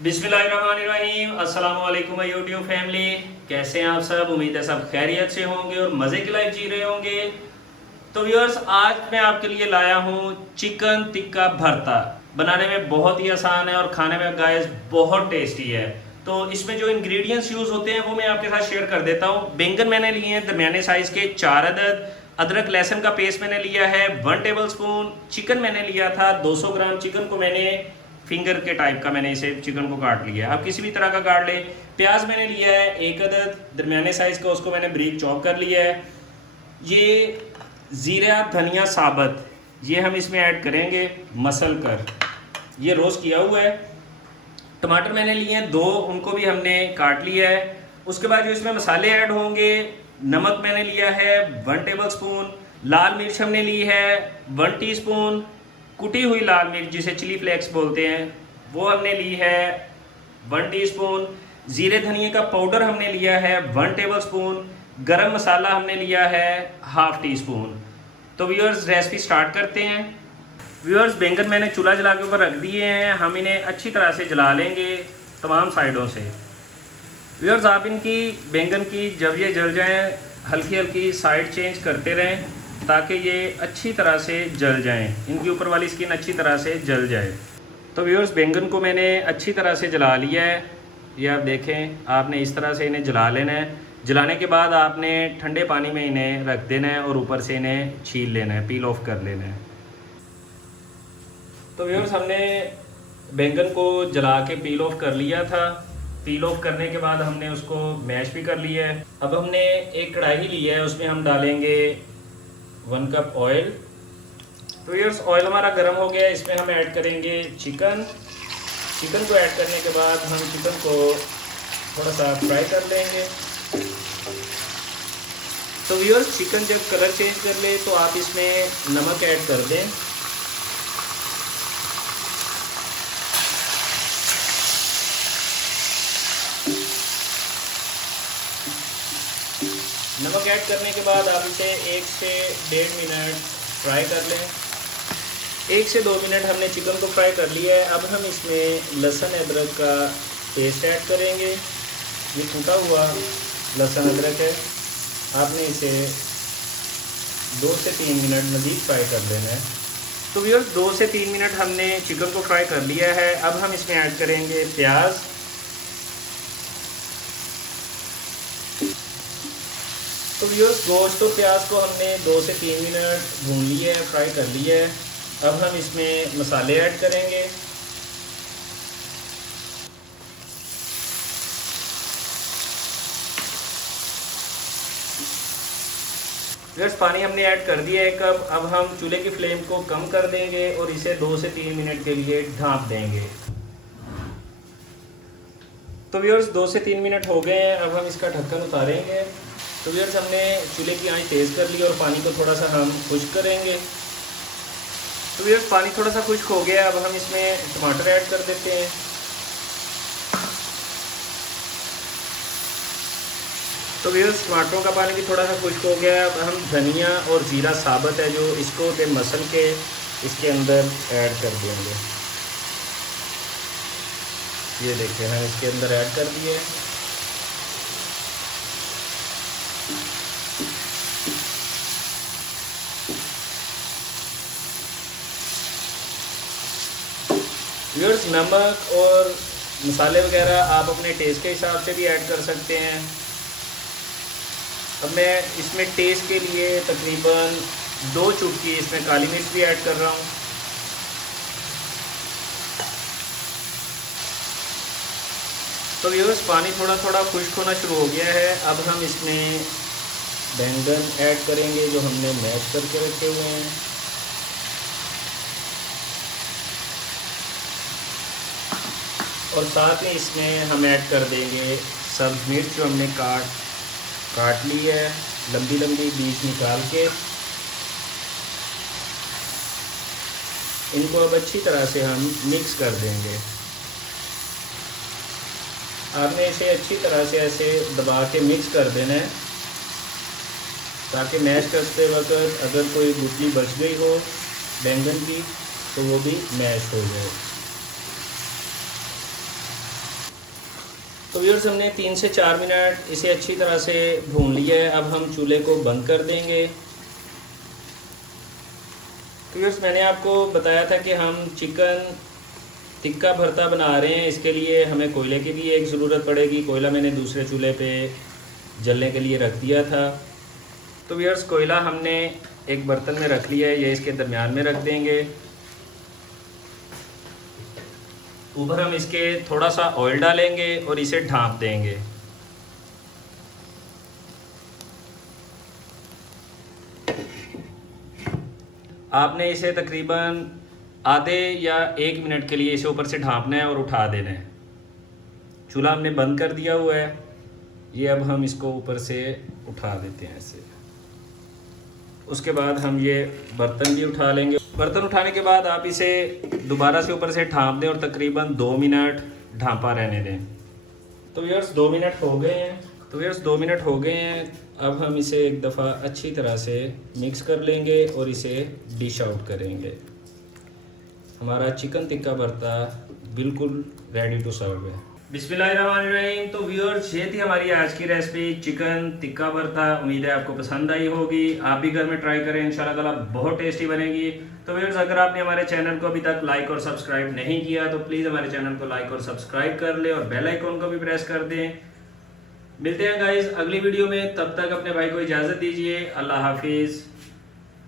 बिस्मिल्लाहिर्रहमानिर्रहीम। अस्सलाम वालेकुम यूट्यूब फैमिली, कैसे हैं आप सब। उम्मीद है सब खैरियत से होंगे और मज़े की लाइफ जी रहे होंगे। तो व्यूअर्स, आज मैं आपके लिए लाया हूँ चिकन टिक्का भरता। बनाने में बहुत ही आसान है और खाने में गाइस बहुत टेस्टी है। तो इसमें जो इंग्रेडिएंट्स यूज़ होते हैं वो मैं आपके साथ शेयर कर देता हूँ। बैंगन मैंने लिए हैं दरमियाने साइज़ के 4 अदद। अदरक लहसुन का पेस्ट मैंने लिया है 1 टेबल स्पून। चिकन मैंने लिया था 200 ग्राम। चिकन को मैंने फिंगर के टाइप का मैंने इसे चिकन को काट लिया है, आप किसी भी तरह का काट ले। प्याज मैंने लिया है 1 अदद दरमियाने साइज़ का, उसको मैंने ब्रीक चॉप कर लिया है। ये ज़ीरा धनिया साबत ये हम इसमें ऐड करेंगे मसल कर, ये रोस्ट किया हुआ है। टमाटर मैंने लिए हैं 2, उनको भी हमने काट लिया है। उसके बाद जो इसमें मसाले ऐड होंगे, नमक मैंने लिया है 1 टेबल स्पून। लाल मिर्च हमने ली है 1 टीस्पून। कुटी हुई लाल मिर्च जिसे चिली फ्लेक्स बोलते हैं वो हमने ली है 1 टीस्पून। ज़ीरे धनिए का पाउडर हमने लिया है 1 टेबल स्पून। गरम मसाला हमने लिया है ½ टीस्पून। तो व्यूअर्स, रेसिपी स्टार्ट करते हैं। व्यूअर्स, बैंगन मैंने चूल्हा जला के ऊपर रख दिए हैं, हम इन्हें अच्छी तरह से जला लेंगे तमाम साइडों से। व्यूअर्स, आप इनकी बैंगन की जब ये जल जाएं हल्की हल्की साइड चेंज करते रहें ताकि ये अच्छी तरह से जल जाएं, इनकी ऊपर वाली स्किन अच्छी तरह से जल जाए। तो व्यूअर्स, बैंगन को मैंने अच्छी तरह से जला लिया है। ये आप देखें, आपने इस तरह से इन्हें जला लेना है। जलाने के बाद आपने ठंडे पानी में इन्हें रख देना है और ऊपर से इन्हें छील लेना है, पील ऑफ कर लेना है। तो व्यूअर्स, हमने बैंगन को जला के पील ऑफ कर लिया था। पील ऑफ करने के बाद हमने उसको मैश भी कर लिया है। अब हमने एक कढ़ाई ली है, उसमें हम डालेंगे 1 कप ऑयल। तो व्यूअर्स, ऑयल हमारा गर्म हो गया है, इसमें हम ऐड करेंगे चिकन। चिकन को ऐड करने के बाद हम चिकन को थोड़ा सा फ्राई कर लेंगे। तो व्यूअर्स, चिकन जब कलर चेंज कर ले तो आप इसमें नमक ऐड कर दें। नमक ऐड करने के बाद आप इसे 1 से 1.5 मिनट फ्राई कर लें। 1 से 2 मिनट हमने चिकन को फ्राई कर लिया है। अब हम इसमें लहसुन अदरक का पेस्ट ऐड करेंगे। ये कूटा हुआ लहसुन अदरक है, आपने इसे 2 से 3 मिनट मज़ीद फ्राई कर लेना है। तो व्यूअर्स, 2 से 3 मिनट हमने चिकन को फ्राई कर लिया है। अब हम इसमें ऐड करेंगे प्याज। तो व्यूअर्स, गोश्त और प्याज को हमने 2 से 3 मिनट भून लिया है, फ्राई कर लिया है। अब हम इसमें मसाले ऐड करेंगे। व्यूअर्स, पानी हमने ऐड कर दिया है कप। अब हम चूल्हे की फ्लेम को कम कर देंगे और इसे 2 से 3 मिनट के लिए ढाँप देंगे। तो व्यूअर्स, 2 से 3 मिनट हो गए हैं, अब हम इसका ढक्कन उतारेंगे। तो व्यूअर्स, हमने चूल्हे की आंच तेज़ कर ली और पानी को थोड़ा सा हम खुश्क करेंगे। तो व्यूअर्स, पानी थोड़ा सा खुश्क हो गया, अब हम इसमें टमाटर ऐड कर देते हैं। तो व्यूअर्स, टमाटरों का पानी भी थोड़ा सा खुश्क हो गया। अब हम धनिया और ज़ीरा साबत है जो इसको मसल के इसके अंदर ऐड कर देंगे। ये देखिए, हम इसके अंदर ऐड कर दिए। व्यूअर्स, नमक और मसाले वगैरह आप अपने टेस्ट के हिसाब से भी ऐड कर सकते हैं। अब मैं इसमें टेस्ट के लिए तकरीबन 2 चुटकी इसमें काली मिर्च भी ऐड कर रहा हूँ। तो व्यूअर्स, पानी थोड़ा थोड़ा खुश्क होना शुरू हो गया है। अब हम इसमें बैंगन ऐड करेंगे जो हमने मैश करके रखे हुए हैं। और साथ में इसमें हम ऐड कर देंगे सब्ज़ मिर्च जो हमने काट ली है लंबी लंबी बीज निकाल के। इनको अब अच्छी तरह से हम मिक्स कर देंगे। आपने इसे अच्छी तरह से ऐसे दबा के मिक्स कर देना है ताकि मैश करते वक्त अगर कोई गुठली बच गई हो बैंगन की तो वो भी मैश हो जाए। तो व्यूअर्स हमने 3 से 4 मिनट इसे अच्छी तरह से भून लिया है। अब हम चूल्हे को बंद कर देंगे। तो व्यूअर्स मैंने आपको बताया था कि हम चिकन टिक्का भरता बना रहे हैं। इसके लिए हमें कोयले की भी एक ज़रूरत पड़ेगी। कोयला मैंने दूसरे चूल्हे पे जलने के लिए रख दिया था। तो व्यूअर्स कोयला हमने एक बर्तन में रख लिया है, ये इसके दरमियान में रख देंगे। ऊपर हम इसके थोड़ा सा ऑयल डालेंगे और इसे ढाँप देंगे। आपने इसे तकरीबन आधे या 1 मिनट के लिए इसे ऊपर से ढाँपना है और उठा देना है। चूल्हा हमने बंद कर दिया हुआ है। ये अब हम इसको ऊपर से उठा देते हैं ऐसे। उसके बाद हम ये बर्तन भी उठा लेंगे। बर्तन उठाने के बाद आप इसे दोबारा से ऊपर से ढाँप दें और तकरीबन 2 मिनट ढाँपा रहने दें। तो व्यूअर्स 2 मिनट हो गए हैं। अब हम इसे एक दफ़ा अच्छी तरह से मिक्स कर लेंगे और इसे डिश आउट करेंगे। हमारा चिकन टिक्का भरता बिल्कुल रेडी टू सर्व है। बिस्मिल्लाहिर्रहमानिर्रहीम। तो व्यूअर्स ये थी हमारी आज की रेसिपी चिकन टिक्का भरता। उम्मीद है आपको पसंद आई होगी। आप भी घर में ट्राई करें, इंशाल्लाह ताला बहुत टेस्टी बनेगी। तो व्यूअर्स अगर आपने हमारे चैनल को अभी तक लाइक और सब्सक्राइब नहीं किया तो प्लीज़ हमारे चैनल को लाइक और सब्सक्राइब कर ले और बेल आइकॉन को भी प्रेस कर दें। मिलते हैं गाइस अगली वीडियो में, तब तक अपने भाई को इजाज़त दीजिए। अल्लाह हाफिज़।